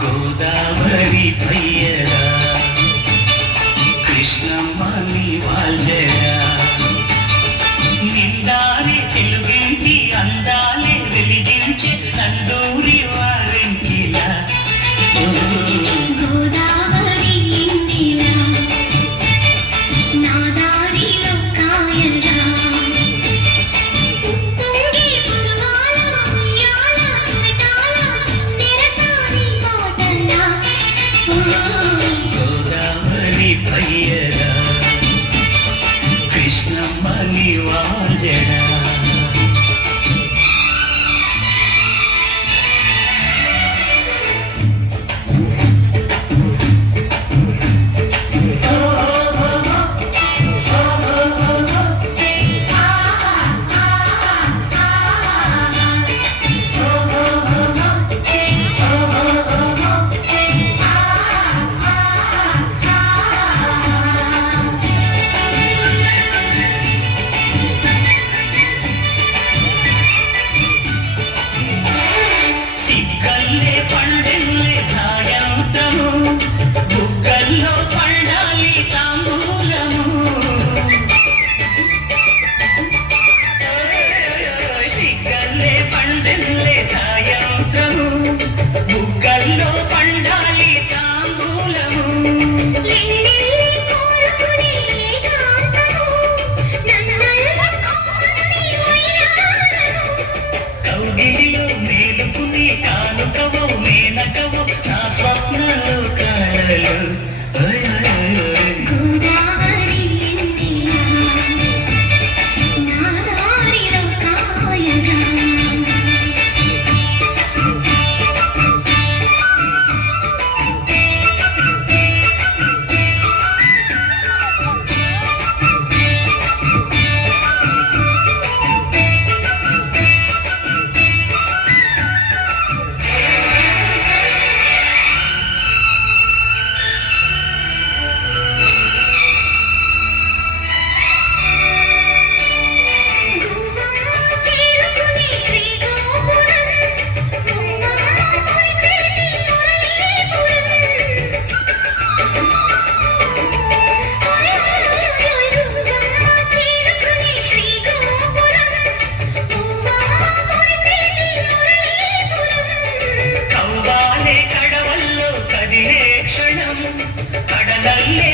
గోదావరి పయ్యరా కృష్ణమ్మ నీ వాల్జరా నిండారి తెలుగింటి అందాలే వెలిగించే నందూరి వారింకిలా గోదావరి ఇందిరా నా దారిలో కాయరా ఉప్పొంగే పురవాల ఉయ్యాల సురటాల తెరసాని పాటలా గోదావరి పయ్యరా కృష్ణమ్మ నీ వాల్జరా సిగ్గల్లే పండెల్లే సాయంత్రము బుగ్గల్లో పండాలి తాంబూలము సిగ్గల్లే పండెల్లే సాయంత్రము బుగ్గల్లో పండాలి తాంబూలము లింగిల్లి కోరుకునే ఏకాంతము నన్నల్ల కోరుకునే ఉయ్యాలను కౌగిలిలో మేలుకుని కానుకవో మేనకవో నా స్వప్నలో కలలు గోదావరి ఇందిరా నా దారిలో కాయరా చేరుకునే శ్రీగోపురం మురిసేటి మురళీపురం చేరుకునే శ్రీగోపురం మురిసేటి మురళీపురం కవ్వాలే కడవల్లో కదిలే క్షణం కడలల్లే